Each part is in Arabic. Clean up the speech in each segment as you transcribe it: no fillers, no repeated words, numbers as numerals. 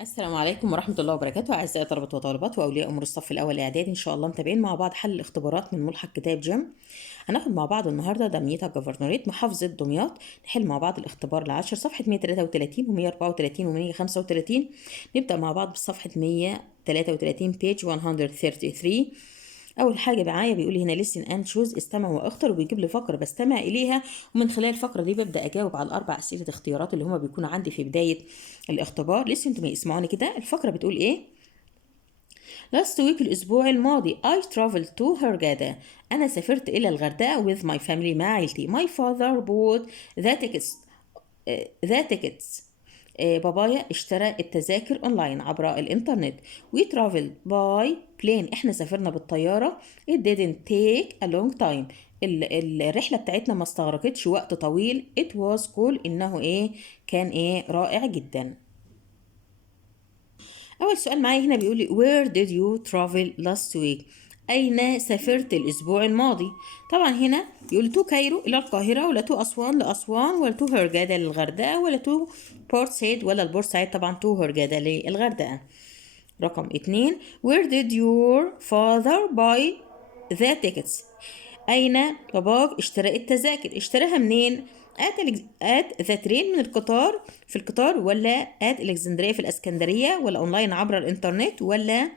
السلام عليكم ورحمة الله وبركاته أعزائي طلبة وطالبات وأولياء أمور الصف الأول الإعدادي، إن شاء الله متابعين مع بعض حل الاختبارات من ملحق كتاب جيم. هناخد مع بعض النهاردة دمياط جفرنوريت محافظة دمياط. نحل مع بعض الاختبار العاشر صفحة 133 و134 و135. نبدأ مع بعض بصفحة 133 page 133. اول حاجه معايا بيقول لي هنا listen and choose، استمع واختر، وبيجيب لي فقره بستمع اليها، ومن خلال الفقره دي ببدا اجاوب على الاربع اسئله اختيارات اللي هما بيكونوا عندي في بدايه الاختبار. listen to me، اسمعوني كده. الفقره بتقول ايه؟ last week الاسبوع الماضي I traveled to Hurghada، انا سافرت الى الغردقه with my family مع عائلتي. my father bought the tickets بابايا اشترى التذاكر اونلاين عبر الانترنت. we traveled by plane، احنا سافرنا بالطيارة. it didn't take a long time، الرحلة بتاعتنا ما استغرقتش وقت طويل. it was cool، انه ايه؟ كان ايه؟ رائع جدا. أول سؤال معايا هنا بيقول لي where did you travel last week؟ أين سافرت الأسبوع الماضي؟ طبعا هنا يقول تو كايرو إلى القاهرة، ولا تو أسوان لأسوان، ولا تو هرجادة للغردقة، ولا تو بورت سيد ولا البورسعيد. طبعا تو هرجادة للغردقة. رقم 2 where did your father buy the tickets؟ أين باباك اشترى التذاكر؟ اشتراها منين؟ at the train، من القطار، في القطار، ولا at الكسندرية في الاسكندرية، ولا اونلاين عبر الانترنت، ولا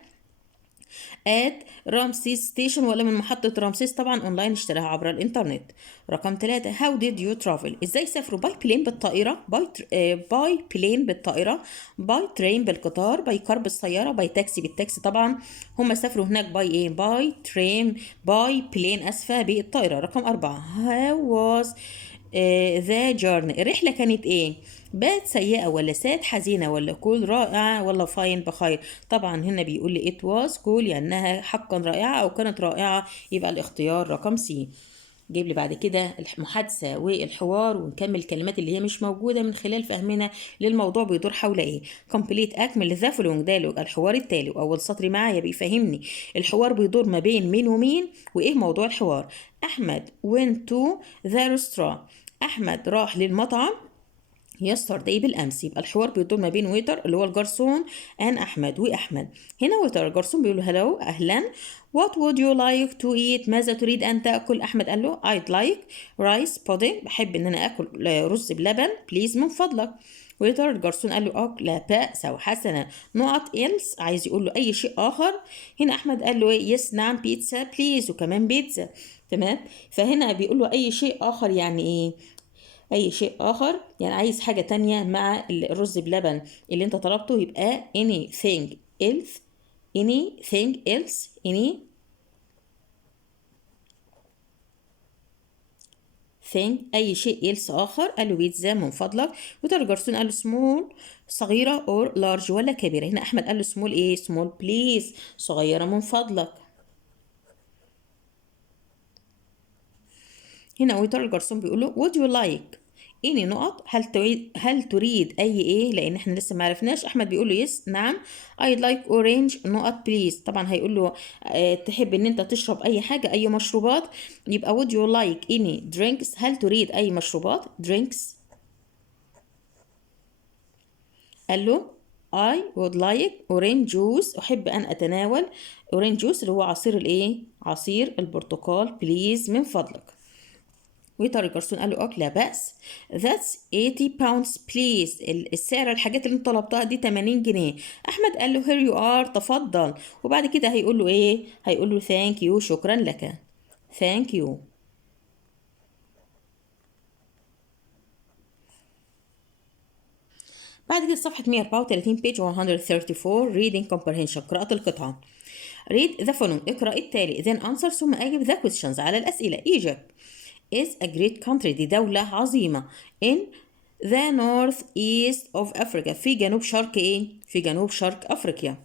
at رامسيس ستيشن، ولا من محطة رامسيس؟ طبعا اونلاين، اشتراها عبر الانترنت. رقم 3 how did you travel؟ ازاي سافروا؟ باي بلين بالطائرة، باي بلين بالطائرة، باي ترين بالقطار، باي كار بالسيارة، باي تاكسي بالتاكسي. طبعا هم سافروا هناك باي ايه؟ باي ترين، باي بلين اسفة، بالطائرة. رقم 4 how was ذا جورني، الرحلة كانت ايه؟ باد سيئة، ولا ساد حزينة، ولا كول رائعة، ولا فاين بخير؟ طبعا هنا بيقول لي it was cool، يعني حقا رائعة أو كانت رائعة، يبقى الاختيار رقم سي. جيب لي بعد كده المحادثة والحوار، ونكمل الكلمات اللي هي مش موجودة من خلال فهمنا للموضوع بيدور حول ايه. complete، أكمل ذا فولوينج دايلوج، الحوار التالي. وأول سطر معايا بيفهمني الحوار بيدور ما بين مين ومين، وإيه موضوع الحوار. أحمد went to the restaurant، أحمد راح للمطعم yesterday بالأمس. يبقى الحوار بيدور ما بين ويتر اللي هو الجرسون and أحمد وأحمد. هنا ويتر الجرسون بيقول له hello، أهلا. what would you like to eat؟ ماذا تريد أن تأكل؟ أحمد قال له I'd like rice pudding، بحب إن أنا أكل رز بلبن please من فضلك. ويتر الجرسون قال له لا بأس أو حسنا نقط else، عايز يقول له أي شيء آخر. هنا أحمد قال له إيه؟ yes نعم بيتزا بليز، وكمان بيتزا. تمام. فهنا بيقول له أي شيء آخر، يعني إيه؟ اي شيء اخر يعني عايز حاجة تانية مع الرز بلبن اللي انت طلبته، يبقى anything else، anything else، anything اي شيء else اخر. قال له بيتزا من فضلك. وتر جرسون قال له small صغيرة or large ولا كبيرة. هنا احمد قال له small ايه؟ small please، صغيرة من فضلك. هنا ويتر الجرسون بيقول له would you like اني نقط، هل تريد اي ايه؟ لان احنا لسه ما عرفناش. احمد بيقول له يس نعم. I'd like orange نقط بليز، طبعا هيقول له تحب ان انت تشرب اي حاجه، اي مشروبات. يبقى would you like any drinks، هل تريد اي مشروبات؟ drinks. قال له I would like orange juice، احب ان اتناول orange juice اللي هو عصير الايه؟ عصير البرتقال بليز من فضلك. ويتر جرسون قال له لا بأس. that's 80 pounds please، السعر الحاجات اللي انت طلبتها دي 80 جنيه. احمد قال له here you are، تفضل. وبعد كده هيقول له ايه؟ هيقول له thank you، شكرا لك. thank you. بعد كده صفحة 134 page 134 reading comprehension، قراءة القطعة. read the following، اقرأ التالي. then answer، ثم أجب the questions، على الأسئلة. Egypt is a great country، دي دولة عظيمة. in the north east of Africa، في جنوب شرق ايه؟ في جنوب شرق أفريقيا.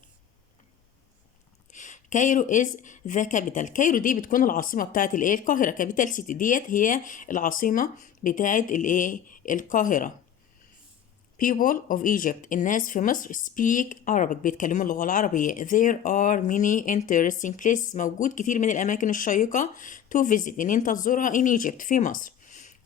كايرو is the capital، كايرو دي بتكون العاصمة بتاعت الايه؟ القاهرة. capital city ديت هي العاصمة بتاعت الايه؟ القاهرة. people of Egypt، الناس في مصر speak Arabic، بيتكلموا اللغة العربية. there are many interesting places، موجود كتير من الأماكن الشيقة to visit، إن أنت تزورها in Egypt في مصر.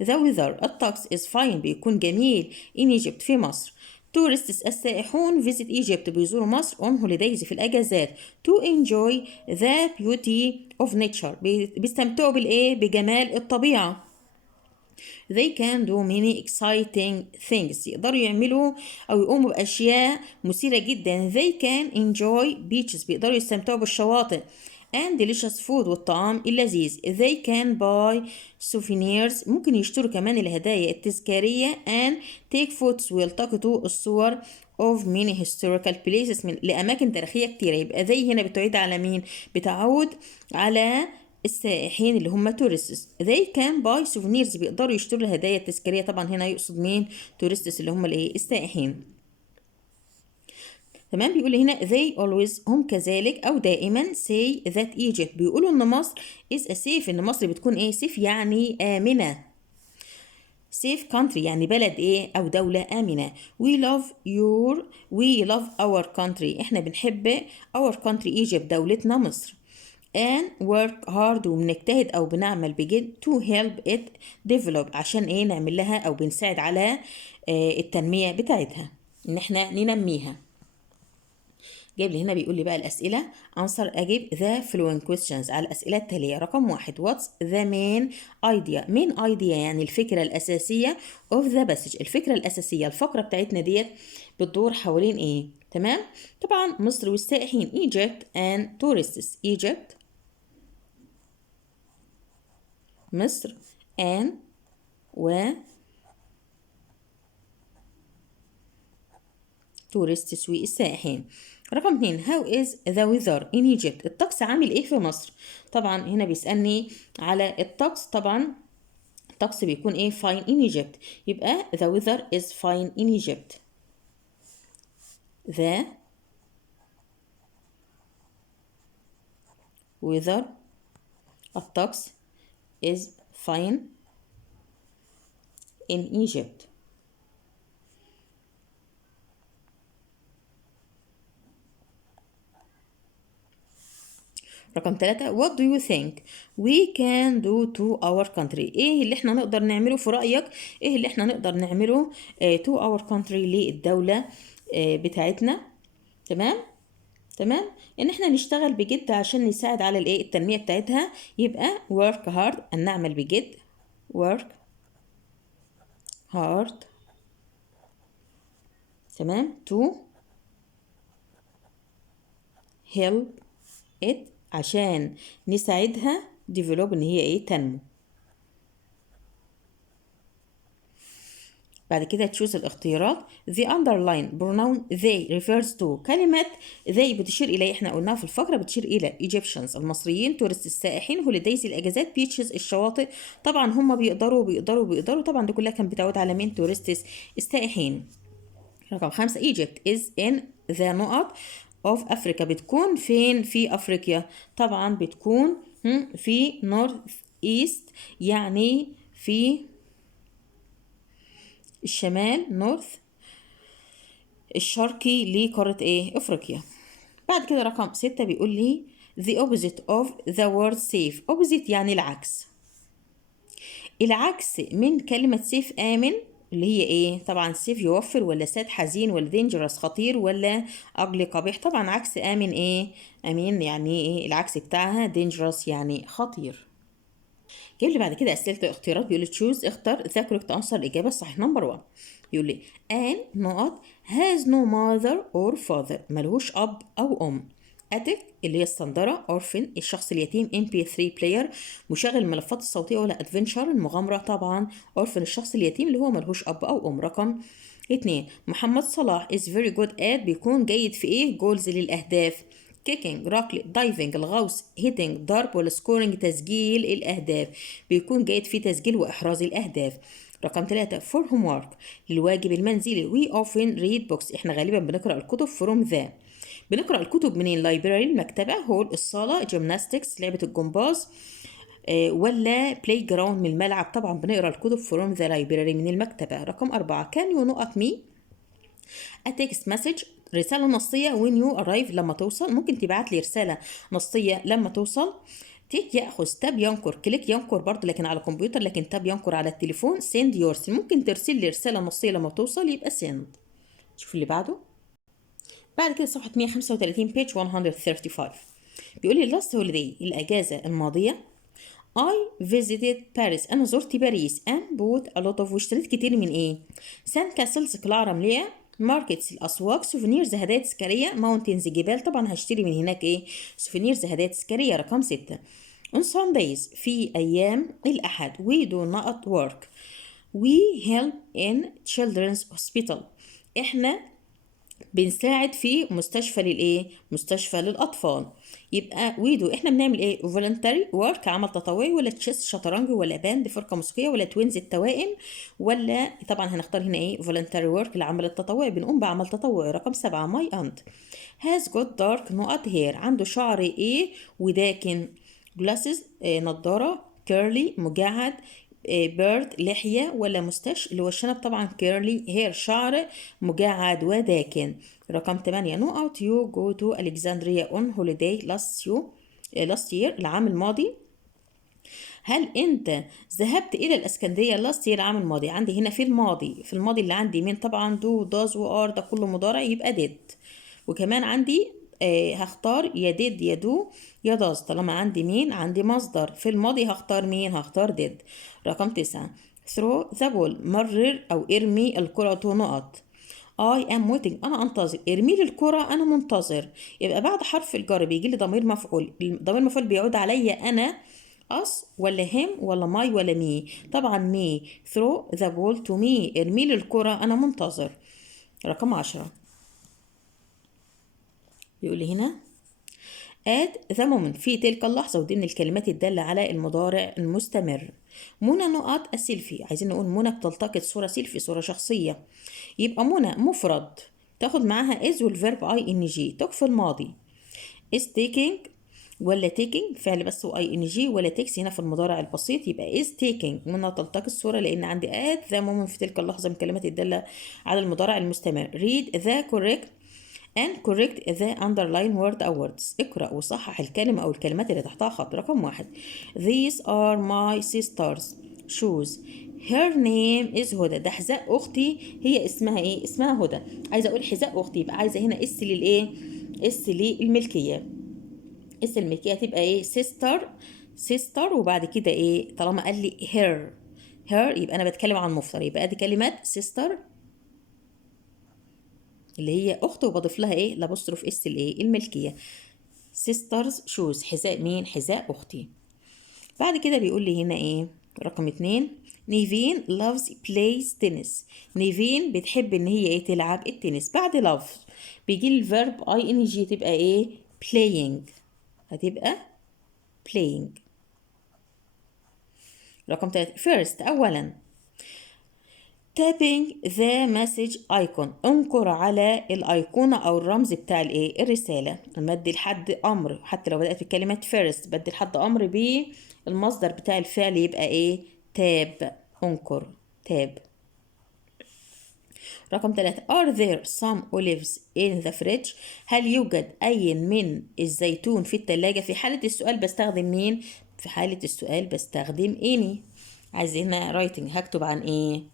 the weather، الطقس is fine، بيكون جميل in Egypt في مصر. tourists السائحون visit Egypt بيزوروا مصر on holidays في الأجازات to enjoy the beauty of nature بيستمتعوا بالإيه؟ بجمال الطبيعة. They can do many exciting things يقدروا يعملوا أو يقوموا بأشياء مثيرة جدا. They can enjoy beaches بيقدروا يستمتعوا بالشواطئ and delicious food والطعام اللذيذ. They can buy souvenirs ممكن يشتروا كمان الهدايا التذكارية and take photos ويلتقطوا الصور of many historical places من لأماكن تاريخية كتيرة. يبقى they هنا بتعيد على مين؟ بتعود على السائحين اللي هم tourists. They can buy souvenirs بيقدروا يشتروا الهدايا التذكارية. طبعا هنا يقصد مين؟ tourists اللي هم الايه؟ السائحين. تمام. بيقول هنا they always هم كذلك أو دائما say that Egypt بيقولوا إن مصر is a safe إن مصر بتكون إيه؟ safe يعني آمنة. safe country يعني بلد إيه؟ أو دولة آمنة. we love our country إحنا بنحب our country Egypt دولتنا مصر. and work hard وبنجتهد أو بنعمل بجد to help it develop عشان إيه؟ نعمل لها أو بنساعد على التنمية بتاعتها إن إحنا ننميها. جايب لي هنا بيقول لي بقى الأسئلة answer أجيب the following questions على الأسئلة التالية. رقم 1 what's the main idea يعني الفكرة الأساسية of the passage الفكرة الأساسية الفقرة بتاعتنا ديت بتدور حوالين إيه؟ تمام. طبعا مصر والسائحين Egypt and tourists Egypt مصر and و tourists والسائحين. رقم 2 how is the weather in Egypt الطقس عامل ايه في مصر. طبعا هنا بيسألني على الطقس. طبعا الطقس بيكون ايه؟ fine in Egypt يبقى the weather is fine in Egypt. the weather الطقس is fine in Egypt. رقم 3 what do you think we can do to our country ايه اللي احنا نقدر نعمله في رأيك؟ ايه اللي احنا نقدر نعمله to our country للدولة بتاعتنا. تمام ان احنا نشتغل بجد عشان نساعد على الايه؟ التنمية بتاعتها. يبقى work hard ان نعمل بجد work hard تمام to help it عشان نساعدها develop ان هي ايه؟ تنمو. بعد كده تشوز الاختيارات. the underline pronoun they refers to كلمة they بتشير إلى احنا قلناها في الفقرة بتشير إلى Egyptians المصريين tourists السائحين holidays الأجازات beaches الشواطئ. طبعا هم بيقدروا طبعا دي كلها كانت بتعود على مين؟ tourists السائحين. رقم 5 Egypt is in the نقط of Africa بتكون فين في أفريقيا؟ طبعا بتكون في north east يعني في الشمال نورث الشرقي لقارة ايه؟ افريقيا. بعد كده رقم 6 بيقول لي the opposite of the word safe opposite يعني العكس من كلمة safe آمن اللي هي ايه؟ طبعا safe يوفر ولا sad حزين ولا dangerous خطير ولا ugly قبيح. طبعا عكس آمن ايه؟ آمن يعني ايه العكس بتاعها؟ dangerous يعني خطير. جايب لي بعد كده اسئله الاختيارات. بيقول لي تشوز اختر ذا كوريكت انسر الاجابه الصحيحه. نمبر 1 بيقول لي ان نقط has no mother or father ملهوش اب او ام. اتك اللي هي الصندرة. اورفن الشخص اليتيم. MP3 بلاير مشغل الملفات الصوتيه. ولا ادفنشر المغامره. طبعا اورفن الشخص اليتيم اللي هو ملهوش اب او ام. رقم 2 محمد صلاح is very good at بيكون جيد في ايه؟ جولز للاهداف. كيكينج ركل دايفنج الغوص هيتنج ضرب ولا سكورينج تسجيل الأهداف بيكون جيد في تسجيل وإحراز الأهداف. رقم 3 for homework للواجب المنزلي. we often read books احنا غالبا بنقرأ الكتب from the بنقرأ الكتب منين؟ library المكتبة. هول الصالة. gymnastics لعبة الجمباز ولا بلاي جراوند من الملعب. طبعا بنقرأ الكتب from the library من المكتبة. رقم 4 can you نقط me a text message رسالة نصية when you arrive لما توصل. ممكن تبعت لي رسالة نصية لما توصل. تيك يأخذ. تاب ينكر. كليك ينكر برضه لكن على الكمبيوتر لكن تاب ينكر على التليفون. send yours ممكن ترسل لي رسالة نصية لما توصل يبقى send. شوف اللي بعده. بعد كده صفحة 135 page 135 بيقول لي last holiday الأجازة الماضية I visited Paris أنا زرت باريس and bought a lot of واشتريت كتير من إيه؟ سان كاسلز قلاع رملية ماركتس الأسواق سوفينيرز هدايا تذكارية ماونتينز جبال طبعا هشتري من هناك إيه؟ سوفينيرز هدايا تذكارية. رقم 6 on Sundays في أيام الأحد we do not work we help in children's hospital إحنا بنساعد في مستشفى للايه مستشفى للاطفال. يبقى ويدو احنا بنعمل ايه فولنتري ورك عمل تطوعي ولا تشيس شطرنج ولا باند فرقه موسيقيه ولا توينز التوائم ولا طبعا هنختار هنا ايه فولنتري ورك العمل التطوعي بنقوم بعمل تطوعي. رقم 7 ماي انت هاز جوت دارك نقط هير عنده شعر ايه وداكن جلاسز نضاره كيرلي مجعد بيرد لحية ولا مستش اللي هو الشنب طبعا كيرلي هير شعر مجعد وداكن. رقم 8 نقط يو جو تو ألكسندريا اون هوليداي لاست يير العام الماضي. هل انت ذهبت الى الاسكندريه لاست يير العام الماضي؟ عندي هنا في الماضي اللي عندي مين طبعا دو داز وار ده كله مضارع يبقى ديد. وكمان عندي هختار يا ديد يا دو يا داز طالما عندي مين عندي مصدر في الماضي هختار مين هختار ديد. رقم 9 throw the ball مرر او ارمي الكرة نقط I am waiting أنا أنتظر ارمي لي الكرة أنا منتظر. يبقى بعد حرف الجر بيجي لي ضمير مفعول الضمير المفعول بيعود عليا أنا us ولا him ولا my ولا me طبعا me throw the ball to me ارمي لي الكرة أنا منتظر. رقم 10 بيقول لي هنا at the moment في تلك اللحظة ودي من الكلمات الدالة على المضارع المستمر. منى نقط السيلفي عايزين نقول منى بتلتقط صورة سيلفي صورة شخصية. يبقى منى مفرد تاخد معاها is والفيرب ing تكفي الماضي is taking ولا taking فعل بس و ing ولا takes هنا في المضارع البسيط يبقى is taking منى تلتقط الصورة لأن عندي at the moment في تلك اللحظة من الكلمات الدالة على المضارع المستمر. read the correct and correct the underline word or words اقرأ وصحح الكلمة أو الكلمات اللي تحتها خط. رقم 1 these are my sister's shoes her name is هدى ده حذاء أختي هي اسمها إيه اسمها هدى. عايزة أقول حذاء أختي يبقى عايزة هنا اس للإيه اس للملكية اس الملكية تبقى إيه sister وبعد كده إيه طالما قال لي her يبقى أنا بتكلم عن مفرد يبقى دي كلمة sister اللي هي اخته وبضيف لها ايه لابوستروف اس الايه الملكيه sisters shoes حذاء مين حذاء اختي. بعد كده بيقول لي هنا ايه رقم 2 نيفين loves plays tennis نيفين بتحب ان هي ايه تلعب التنس. بعد love بيجي لي الفيرب ing تبقى ايه playing هتبقى playing. رقم 3 first اولا tapping the message icon انقر على الايقونة او الرمز بتاع الايه الرسالة. لما ادي لحد امر حتى لو بدأت بكلمة first بدي لحد امر بالمصدر بتاع الفعل يبقى ايه تاب انقر تاب. رقم 3 are there some olives in the fridge هل يوجد اي من الزيتون في التلاجة. في حالة السؤال بستخدم مين في حالة السؤال بستخدم any. عايزين writing هكتب عن ايه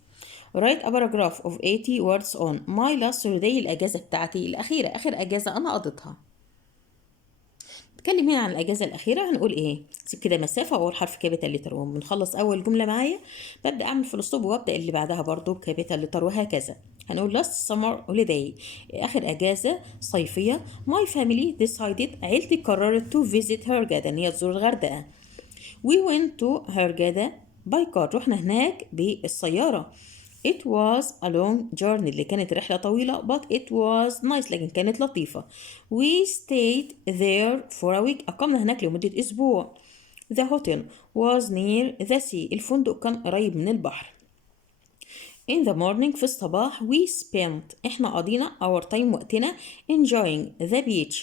write a paragraph of 80 words on my last holiday الأجازة بتاعتي الأخيرة آخر أجازة أنا قضيتها. نتكلم هنا عن الأجازة الأخيرة هنقول إيه سيب كده مسافة وأول حرف كابيتال لتر وبنخلص أول جملة معايا ببدأ أعمل فول ستوب وأبدأ اللي بعدها برضو بكابيتال لتر وهكذا. هنقول last summer holiday آخر أجازة صيفية my family decided عيلتي قررت to visit هرجادة إن هي تزور الغردقة. we went to هرجادة by car رحنا هناك بالسيارة. It was a long journey اللي كانت رحلة طويلة but it was nice لكن كانت لطيفة. We stayed there for a week أقمنا هناك لمدة أسبوع. The hotel was near the sea الفندق كان قريب من البحر. In the morning في الصباح we spent احنا قضينا our time وقتنا enjoying the beach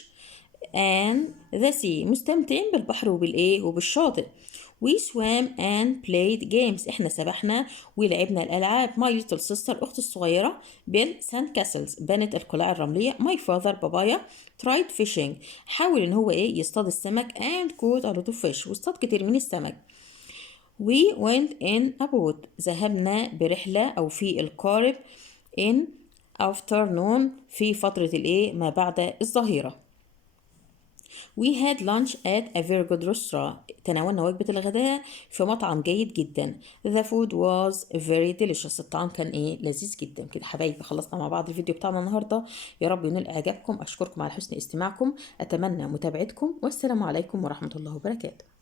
and the sea مستمتعين بالبحر وبالايه وبالشاطئ. We swam and played games احنا سبحنا ولعبنا الالعاب. My little sister اختي الصغيره built sand castles بنت القلاع الرمليه. My father بابايا tried fishing حاول ان هو ايه يصطاد السمك and caught a lot of fish واصطاد كتير من السمك. We went in a boat ذهبنا برحله او في القارب in afternoon في فترة الايه ما بعد الظهيرة. We had lunch at a very good restaurant. تناولنا وجبة الغداء في مطعم جيد جدا. The food was very delicious. الطعام كان ايه لذيذ جدا. كده حبايبي خلصنا مع بعض الفيديو بتاعنا النهارده. يا رب ينال اعجابكم. اشكركم على حسن استماعكم. اتمنى متابعتكم والسلام عليكم ورحمة الله وبركاته.